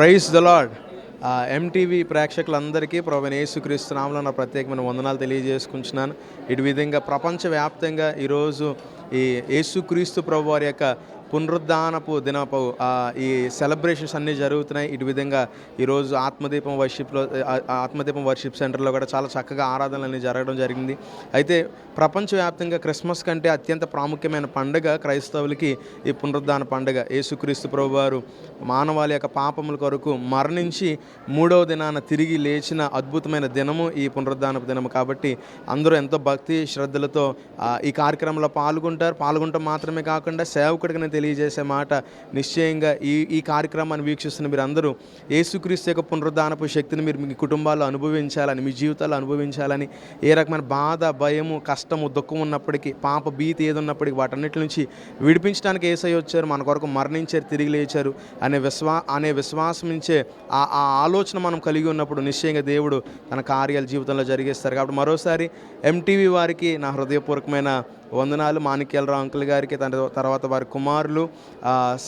Praise the lord MTV ప్రేక్షకులందరికీ ప్రభు యేసుక్రీస్తు నామలో నా ప్రత్యేకమైన వందనాలు తెలియజేసుకుంటున్నాను. ఇటు విధంగా ప్రపంచవ్యాప్తంగా ఈరోజు ఈ యేసుక్రీస్తు ప్రభు వారి యొక్క పునరుద్ధానపు దినపు ఈ సెలబ్రేషన్స్ అన్నీ జరుగుతున్నాయి. ఇటు విధంగా ఈరోజు ఆత్మదీపం వర్షిప్లో ఆత్మదీపం వర్షిప్ సెంటర్లో కూడా చాలా చక్కగా ఆరాధనలు అన్నీ జరగడం జరిగింది. అయితే ప్రపంచవ్యాప్తంగా క్రిస్మస్ కంటే అత్యంత ప్రాముఖ్యమైన పండుగ క్రైస్తవులకి ఈ పునరుద్ధాన పండుగ. యేసుక్రీస్తు ప్రభు వారు మానవాళి యొక్క పాపముల కొరకు మరణించి మూడవ దినాన తిరిగి లేచిన అద్భుతమైన దినము ఈ పునరుద్ధానపు దినము కాబట్టి అందరూ ఎంతో భక్తి శ్రద్ధలతో ఈ కార్యక్రమంలో పాల్గొంటారు. పాల్గొనటం మాత్రమే కాకుండా సేవకుడికి నేను తెలియజేసే మాట. నిశ్చయంగా ఈ ఈ కార్యక్రమాన్ని వీక్షిస్తున్న మీరు అందరూ ఏసుక్రీస్తు యొక్క పునరుద్ధానపు శక్తిని మీరు మీ కుటుంబాల్లో అనుభవించాలని మీ జీవితాల్లో అనుభవించాలని ఏ రకమైన బాధ భయము కష్టము దుఃఖం ఉన్నప్పటికీ పాప భీతి ఏది ఉన్నప్పటికీ వాటన్నిటి నుంచి విడిపించడానికి ఏసై వచ్చారు మన కొరకు మరణించారు తిరిగి లేచారు అనే విశ్వా అనే విశ్వాసం నుంచే ఆ ఆ ఆలోచన మనం కలిగి ఉన్నప్పుడు నిశ్చయంగా దేవుడు తన కార్యాలు జీవితంలో జరిగేస్తారు. కాబట్టి మరోసారి ఎంటీవీ వారికి నా హృదయపూర్వకమైన వందనాలు మాణిక్యాలరావు అంకుల్ గారికి తన తర్వాత వారి కుమారులు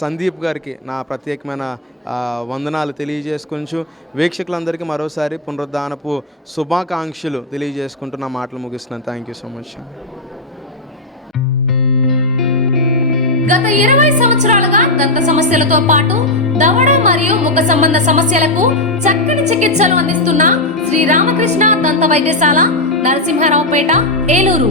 సందీప్ గారికి నా ప్రత్యేకమైన వందనాలు తెలియజేసుకుంటూ వీక్షకులందరికీ మరోసారి పునరుద్ధానపు శుభాకాంక్షలు తెలియజేసుకుంటూ నా మాటలు ముగిస్తున్నాను. థ్యాంక్ యూ సో మచ్ గత ఇరవై సంవత్సరాలుగా దంత సమస్యలతో పాటు దవడ మరియు ముఖ సంబంధ సమస్యలకు చక్కని చికిత్సలు అందిస్తున్న శ్రీ రామకృష్ణ దంత వైద్యశాల నరసింహారావుపేట ఏలూరు.